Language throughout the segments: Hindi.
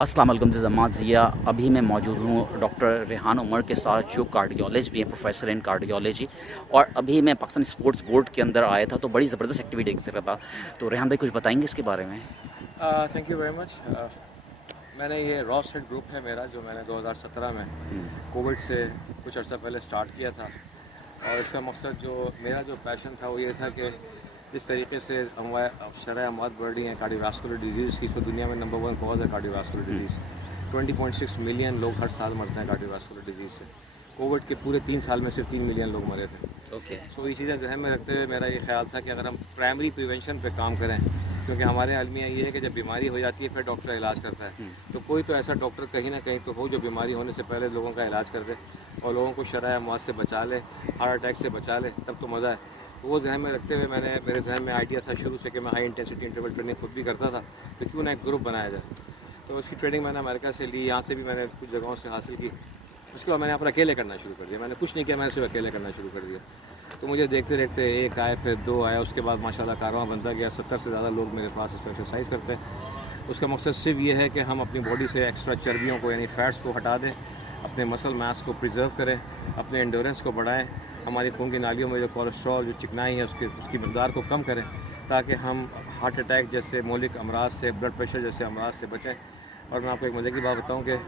अस्सलाम वालेकुम जमात ज़िया। अभी मैं मौजूद हूँ डॉक्टर रेहान उमर के साथ, जो कार्डियोलॉजिस्ट भी हैं, प्रोफेसर इन कार्डियोलॉजी। और अभी मैं पाकिस्तान स्पोर्ट्स बोर्ड के अंदर आया था, तो बड़ी ज़बरदस्त एक्टिविटी देख रहा था। तो रेहान भाई कुछ बताएंगे इसके बारे में? Thank you very much. मैंने ये रॉसेट ग्रुप है मेरा, जो मैंने 2017 में कोविड से कुछ अर्सा पहले स्टार्ट किया था। और इसका मकसद, जो मेरा जो पैशन था, वो ये था कि जिस तरीके से शरह अमवात बढ़ रही हैं कार्डियोवास्कुलर डिजीज़ की, तो दुनिया में नंबर 1 कॉज है कार्डियोवास्कुलर डिजीज़। 20.6 मिलियन लोग हर साल मरते हैं कार्डियोवास्कुलर डिजीज़ से। कोविड के पूरे 3 साल में सिर्फ 3 मिलियन लोग मरे थे। ओके। सो ये चीज़ें जहन में रखते हुए मेरा ये ख्याल था कि अगर हम प्राइमरी प्रिवेंशन पे काम करें, क्योंकि हमारे अलमिया ये है कि जब बीमारी हो जाती है फिर डॉक्टर इलाज करता है, तो कोई तो ऐसा डॉक्टर कहीं ना कहीं तो हो जो बीमारी होने से पहले लोगों का इलाज कर दे और लोगों को शरह अमवात से बचा ले, हार्ट अटैक से बचा ले, तब तो मज़ा है। तो वो जहन में रखते हुए मेरे जहन में आइडिया था शुरू से कि मैं हाई इंटेंसिटी इंटरवल ट्रेनिंग खुद भी करता था, तो क्यों ना एक ग्रुप बनाया जाए। तो उसकी ट्रेनिंग मैंने अमेरिका से ली, यहाँ से भी मैंने कुछ जगहों से हासिल की। उसके बाद मैंने यहाँ पर अकेले करना शुरू कर दिया। मैंने कुछ नहीं किया, मैंने सिर्फ अकेले करना शुरू कर दिया। तो मुझे देखते देखते एक आए, फिर 2 आया, उसके बाद माशाल्लाह कारवां बनता गया। 70 से ज़्यादा लोग मेरे पास इस एक्सरसाइज करते हैं। उसका मकसद सिर्फ ये है कि हम अपनी बॉडी से एक्स्ट्रा चर्बियों को, यानी फ़ैट्स को हटा दें, अपने मसल मास को प्रिजर्व करें, अपने एंडोरेंस को बढ़ाएं, हमारी खून की नालियों में जो कोलेस्ट्रॉल, जो चिकनाई है, उसकी मकदार को कम करें, ताकि हम हार्ट अटैक जैसे मौलिक अमराज से, ब्लड प्रेशर जैसे अमराज से बचें। और मैं आपको एक मज़े की बात बताऊं कि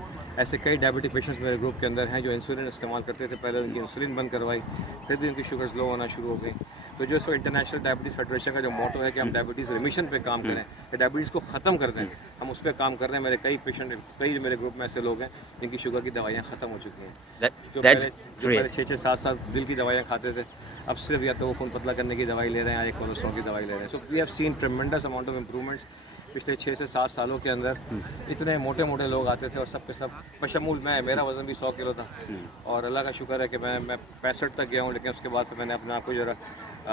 ऐसे कई डायबिटिक पेशेंट्स मेरे ग्रुप के अंदर हैं जो इंसुलिन इस्तेमाल करते थे, पहले उनकी इंसुलिन बंद करवाई, फिर भी उनकी शुगर्स लो होना शुरू हो गई। तो जो इसको इंटरनेशनल डायबिटीज़ फेडरेशन का जो मोटो है कि हम डायबिटीज़ रिमिशन पे काम करें, कि डायबिटीज़ को ख़त्म कर दें, हम उस पर काम कर रहे हैं। मेरे कई मेरे ग्रुप में ऐसे लोग हैं जिनकी शुगर की दवाइयाँ ख़त्म हो चुकी हैं। जो दैट्स पहले जो ग्रेट। पहले 6-6 7-7 दिल की दवाइयाँ खाते थे, अब सिर्फ या तो वो खून पतला करने की दवाई ले रहे हैं या एक कोलेस्ट्रॉल की दवाई ले रहे हैं। So we have seen tremendous amount of improvements पिछले 6 से 7 सालों के अंदर। इतने मोटे मोटे लोग आते थे और सब के सब, बशमूल मैं, मेरा वज़न भी 100 किलो था। और अल्लाह का शुक्र है कि मैं 65 तक गया हूँ, लेकिन उसके बाद फिर मैंने अपने आप को ज़रा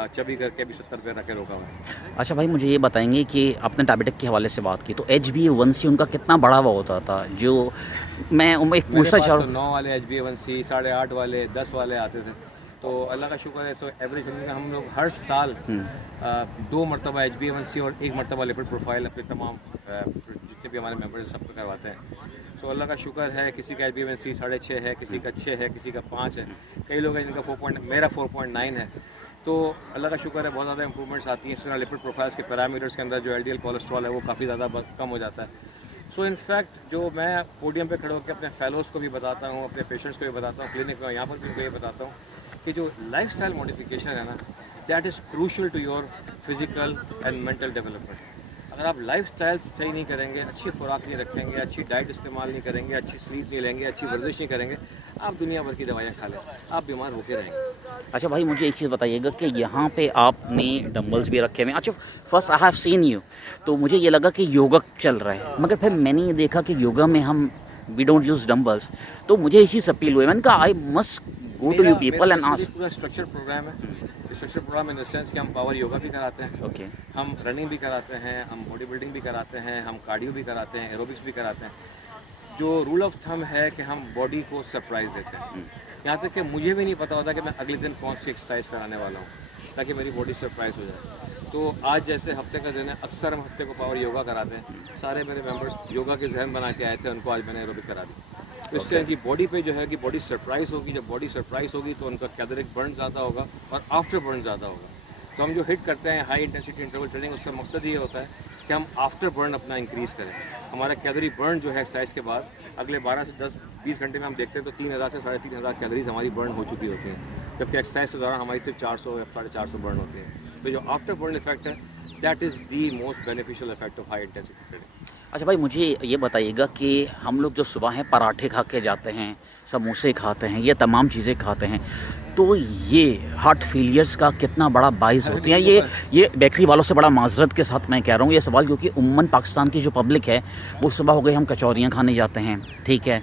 चबी करके अभी 70 पे रख के रोका हुआ है। अच्छा भाई, मुझे ये बताएंगे कि आपने डायबिटिक के हवाले से बात की, तो HbA1c उनका कितना बढ़ा हुआ होता था? जो मैं एक मेरे पूछना पास चाह तो 9 वाले HbA1c, 8.5 वाले, 10 वाले आते थे। तो अल्लाह का शुक्र है, सो एवरेज हम लोग हर साल 2 मरतबा HbA1c और 1 मरतबा लिपिड प्रोफाइल अपने तमाम जितने भी हमारे मेम्बर सब पे करवाते हैं। सो अल्लाह का शुक्र है, किसी का HbA1c 6.5 है, किसी का 6 है, किसी का 5 है, कई लोग हैं जिनका 4 मेरा 4.9 है। तो अल्लाह का शुक्र है, बहुत ज़्यादा इंप्रूवमेंट्स आती हैं। इस तरह लिपिड प्रोफाइल्स के पैरामीटर्स के अंदर जो LDL कोलेस्ट्रॉल है वो काफ़ी ज़्यादा कम हो जाता है। सो इनफैक्ट जो मैं पोडियम पे खड़े होकर अपने फेलोज़ को भी बताता हूँ, अपने पेशेंट्स को भी बताता हूँ, क्लिनिक में यहाँ पर भी उनको ये बताता हूँ कि जो लाइफस्टाइल मॉडिफिकेशन है ना, that is crucial to your physical and mental development. अगर आप लाइफस्टाइल सही नहीं करेंगे, अच्छी खुराक नहीं रखेंगे, अच्छी डाइट इस्तेमाल नहीं करेंगे, अच्छी स्लीप नहीं लेंगे, अच्छी वर्जिश नहीं करेंगे, आप दुनिया भर की दवाइयाँ खा लें, आप बीमार होके रहेंगे। अच्छा भाई, मुझे एक चीज़ बताइएगा कि यहाँ पे आपने डंबल्स भी रखे हुए हैं। अच्छा, first I have seen you, तो मुझे ये लगा कि योगा चल रहा है, मगर फिर मैंने ये देखा कि योगा में हम वी डोंट यूज़ डंबल्स। तो मुझे इसी से अपील हुई, मैंने कहा आई मस्ट गो टू मेरा यू मेरा पीपल एंड बेसिकली आस्क। पूरा स्ट्रक्चर प्रोग्राम है। Structure program in the sense कि हम पावर योगा भी कराते हैं, ओके। हम रनिंग भी कराते हैं, हम बॉडी बिल्डिंग भी कराते हैं, हम कार्डियो भी कराते हैं, एरोबिक्स भी कराते हैं। जो रूल ऑफ थंब है कि हम बॉडी को सरप्राइज़ देते हैं। यहाँ तक कि मुझे भी नहीं पता होता कि मैं अगले दिन कौन सी एक्सरसाइज कराने वाला हूँ, ताकि मेरी बॉडी सरप्राइज़ हो जाए। तो आज जैसे हफ्ते का दिन है, अक्सर हम हफ्ते को पावर योगा कराते हैं। सारे मेरे मेंबर्स योगा के जहन बना के आए थे, उनको आज मैंने एरोबिक करा दी। तो इससे उनकी बॉडी पे जो है कि बॉडी सरप्राइज़ होगी। जब बॉडी सरप्राइज़ होगी तो उनका कैलोरिक बर्न ज़्यादा होगा और आफ्टर बर्न ज़्यादा होगा। तो हम जो हिट करते हैं हाई इंटेंसिटी इंटरवल ट्रेनिंग, उसका मकसद ये होता है कि हम आफ्टर बर्न अपना इंक्रीज़ करें। हमारा कैलोरी बर्न जो है एक्सरसाइज के बाद अगले 12 से 10-20 घंटे में हम देखते हैं तो 3000 से 3500 कैलोरीज हमारी बर्न हो चुकी होती हैं, जबकि एक्सरसाइज के दौरान हमारी सिर्फ 400 या 450 बर्न होती हैं। तो जो आफ्टर बर्न इफेक्ट है, that is the most beneficial effect of high intensity training. अच्छा भाई, मुझे ये बताइएगा कि हम लोग जो सुबह हैं पराठे खा के जाते हैं, समोसे खाते हैं, ये तमाम चीज़ें खाते हैं, तो ये हार्ट फेलियर्स का कितना बड़ा बाइस होती हैं? ये बेकरी वालों से बड़ा माजरत के साथ मैं कह रहा हूँ ये सवाल, क्योंकि उम्मन पाकिस्तान की जो पब्लिक है वो सुबह हो गई हम कचौरियाँ खाने जाते हैं, ठीक है,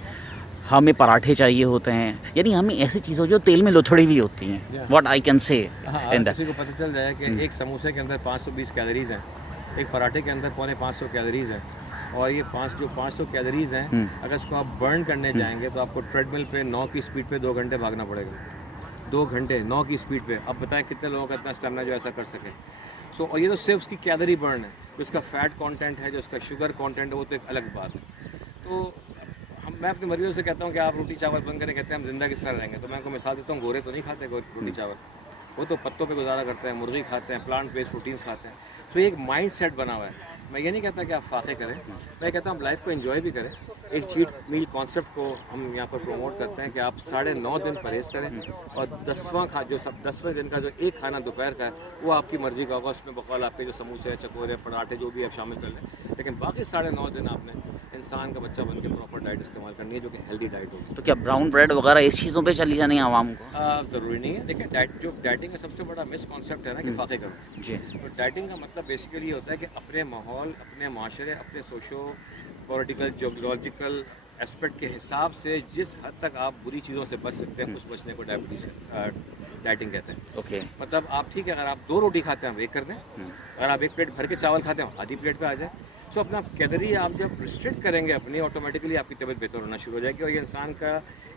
हमें पराठे चाहिए होते हैं, यानी हमें ऐसी चीज़ें जो तेल में लुथड़ी हुई होती हैं, व्हाट आई कैन से हाँ, इन अगर दैट। किसी को पता चल जाए कि एक समोसे के अंदर 520 कैलोरीज हैं, एक पराठे के अंदर 450 कैलोरीज हैं, और ये 500 कैलोरीज हैं, अगर इसको आप बर्न करने जाएंगे तो आपको ट्रेडमिल पे 9 की स्पीड पे 2 घंटे भागना पड़ेगा। 2 घंटे 9 की स्पीड पे। अब बताएं कितने लोगों का इतना स्टेमिना जो ऐसा कर सके। सो और ये तो सिर्फ उसकी कैलोरी बर्न है, जो उसका फैट कंटेंट है, जो उसका शुगर कंटेंट है, वो तो एक अलग बात है। तो मैं अपने मरीजों से कहता हूँ कि आप रोटी चावल बंद करें, कहते हैं हम जिंदा किस तरह रहेंगे। तो मैं उनको मिसाल देता हूँ, गोरे तो नहीं खाते रोटी चावल, वो तो पत्तों पे गुजारा करते हैं, मुर्गी खाते हैं, प्लांट बेस्ड प्रोटीन्स खाते हैं। तो ये एक माइंड सेट बना हुआ है। मैं ये नहीं कहता कि आप फाके करें, मैं कहता हूँ आप लाइफ को एंजॉय भी करें। एक चीट मील कॉन्सेप्ट को हम यहाँ पर प्रमोट करते हैं कि आप 9.5 दिन परहेज़ करें और 10वें दिन का जो एक खाना दोपहर का है वो आपकी मर्ज़ी का होगा। उसमें बकौल आपके जो समोसे चकोरे पराठे जो भी आप शामिल कर लें, लेकिन बाकी 9.5 दिन आपने इंसान का बच्चा बन के प्रॉपर डाइट इस्तेमाल करनी है, जो कि हेल्दी डाइट होगी। तो क्या ब्राउन ब्रेड वगैरह इस चीज़ों पे चली जानी है आवाम को? ज़रूरी नहीं है। देखिए, डाइटिंग का सबसे बड़ा मिस कॉन्सेप्ट है ना कि फ़ाके करो जी। तो डाइटिंग का मतलब बेसिकली ये होता है कि अपने माहौल, अपने माशरे, अपने सोशो पॉलिटिकल जियोलॉजिकल एस्पेक्ट के हिसाब से जिस हद तक आप बुरी चीज़ों से बच सकते हैं, उस बचने को डाइटिंग कहते हैं। ओके। मतलब आप ठीक है, अगर आप 2 रोटी खाते हैं, आप 1 कर दें। अगर आप 1 प्लेट भर के चावल खाते हैं, आधी प्लेट पे आ जाए। सो अपना कैलोरी आप जब रिस्ट्रिक्ट करेंगे अपनी, ऑटोमेटिकली आपकी तबीयत बेहतर होना शुरू हो जाएगी। और ये इंसान का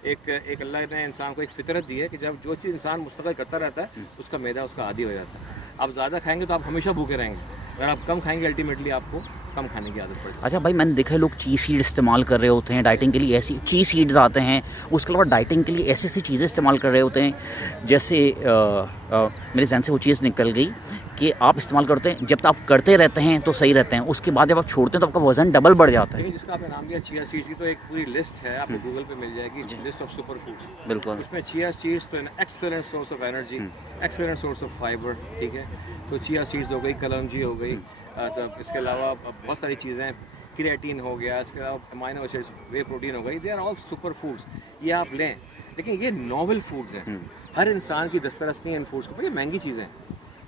एक अल्लाह ने इंसान को एक फितरत दी है कि जब जो चीज़ इंसान मुस्तकिल करता रहता है, उसका मैदा उसका आदी हो जाता है। आप ज़्यादा खाएंगे तो आप हमेशा भूखे रहेंगे, अगर आप कम खाएंगे अल्टीमेटली आपको कम खाने की आदत पड़ेगी। अच्छा भाई, मैंने देखा है लोग चीज़ सीड इस्तेमाल कर रहे होते हैं डाइटिंग के लिए। ऐसी चीज़ सीड्स आते हैं, उसके अलावा डाइटिंग के लिए ऐसी ऐसी चीज़ें इस्तेमाल कर रहे होते हैं। जैसे मेरे जहन से वो चीज़ निकल गई कि आप इस्तेमाल करते हैं, जब तक आप करते रहते हैं तो सही रहते हैं, उसके बाद जब आप छोड़ते हैं तो आपका वज़न डबल बढ़ जाता है। लेकिन जिसका आपने नाम लिया चिया सीड्स की, तो एक पूरी लिस्ट है, आपको गूगल पे मिल जाएगी, लिस्ट ऑफ सुपर फूड्स। बिल्कुल। उसमें चिया सीड्स तो excellent source of energy, excellent source of fibre, ठीक है। तो चिया सीड्स हो गई, कलौंजी हो गई, तो इसके अलावा बहुत सारी चीज़ें, क्रिएटिन हो गया, इसके अलावा अमाइनो एसिड्स, वे प्रोटीन हो गई, they are all super foods. ये आप लें, लेकिन ये नॉवल फूड्स हैं, हर इंसान की दस्तरस नहीं है इन फूड्स को। ये महंगी चीज़ें हैं,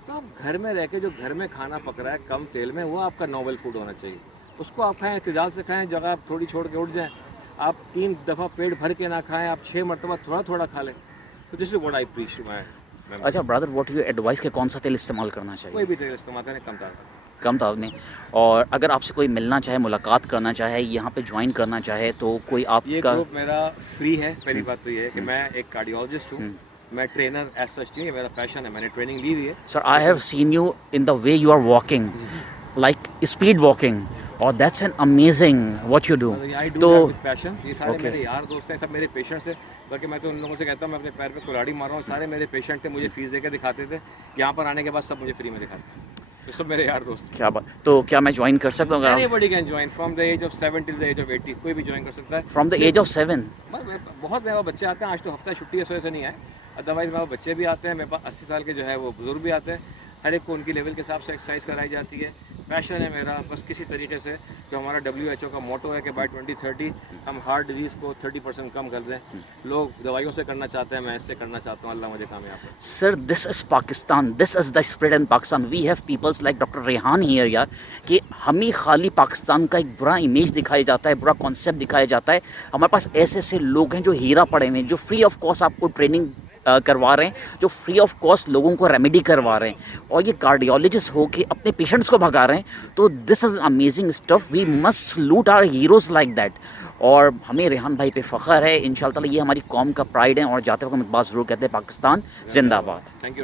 तो आप घर में रह के जो घर में खाना पक रहा है कम तेल में, वो आपका नॉवल फूड होना चाहिए। उसको आप खाएं, इत्तेदाल से खाएं, जगह आप थोड़ी छोड़ के उठ जाएं। आप 3 दफ़ा पेट भर के ना खाएं, आप 6 मरतबा थोड़ा थोड़ा खा लें। तो this is what I preach to my. अच्छा ब्रदर, व्हाट यू एडवाइस के कौन सा तेल इस्तेमाल करना चाहिए? कोई भी तेल इस्तेमाल करें, कम ताकत। कम ताकत में। और अगर आपसे कोई मिलना चाहे, मुलाकात करना चाहे, यहाँ पे ज्वाइन करना चाहे, तो कोई ये आपका? ग्रुप मेरा फ्री है। पहली बात तो ये है कि मैं एक कार्डियोलॉजिस्ट हूँ, मैं ट्रेनर एज सच नहीं है, मेरा पैशन है, मैंने ट्रेनिंग ली हुई है। Sir, I have seen you in the way you are walking, like speed walking, और that's an amazing what you do. I do too with passion. ये सारे मेरे यार दोस्त हैं, सब मेरे पेशेंट्स हैं। बल्कि मैं तो उन लोगों से कहता हूँ, मैं अपने पैर पे कुल्हाड़ी मार रहा हूँ। सारे मेरे पेशेंट थे, मुझे फीस देकर दिखाते थे, यहाँ पर आने के बाद सब मुझे फ्री में दिखाते हैं। तो सब मेरे यार दोस्त हैं। क्या बात, तो क्या मैं ज्वाइन कर सकता हूँ? Anybody can join from the age of 7 till the age of 80, कोई भी ज्वाइन कर सकता है। From the age of 7? बहुत मेरे बच्चे आते हैं, आज तो हफ्ता छुट्टी है, इस वजह से नहीं आए। अदरवाइज मेरे बच्चे भी आते हैं, मेरे पास 80 साल के जो है वो बुजुर्ग भी आते हैं। हर एक को उनकी लेवल के हिसाब से एक्सरसाइज कराई जाती है। पैशन है मेरा, बस किसी तरीके से जो हमारा WHO का मोटो है कि बाय 2030 हम हार्ट डिजीज़ को 30% कम कर दें। लोग दवाइयों से करना चाहते हैं, मैं इससे करना चाहता हूँ। अल्लाह मुझे कामयाब करे। Sir, this is Pakistan, this is the spread in Pakistan. We have peoples like doctor Rehan here यार, कि हमें खाली पाकिस्तान का एक बुरा इमेज दिखाया जाता है, बुरा कॉन्सेप्ट दिखाया जाता है। हमारे पास ऐसे ऐसे लोग हैं जो हीरा पड़े हुए हैं, जो फ्री ऑफ कॉस्ट आपको ट्रेनिंग करवा रहे हैं, जो फ्री ऑफ कॉस्ट लोगों को रेमेडी करवा रहे हैं, और ये कार्डियोलॉजिस्ट हो के अपने पेशेंट्स को भगा रहे हैं। तो this is amazing stuff. We must salute our heroes like that. और हमें रेहान भाई पे फ़ख्र है। इंशाल्लाह ये हमारी कौम का प्राइड है। और जाते वक्त हम एक बात ज़रूर कहते हैं, पाकिस्तान जिंदाबाद। Thank you.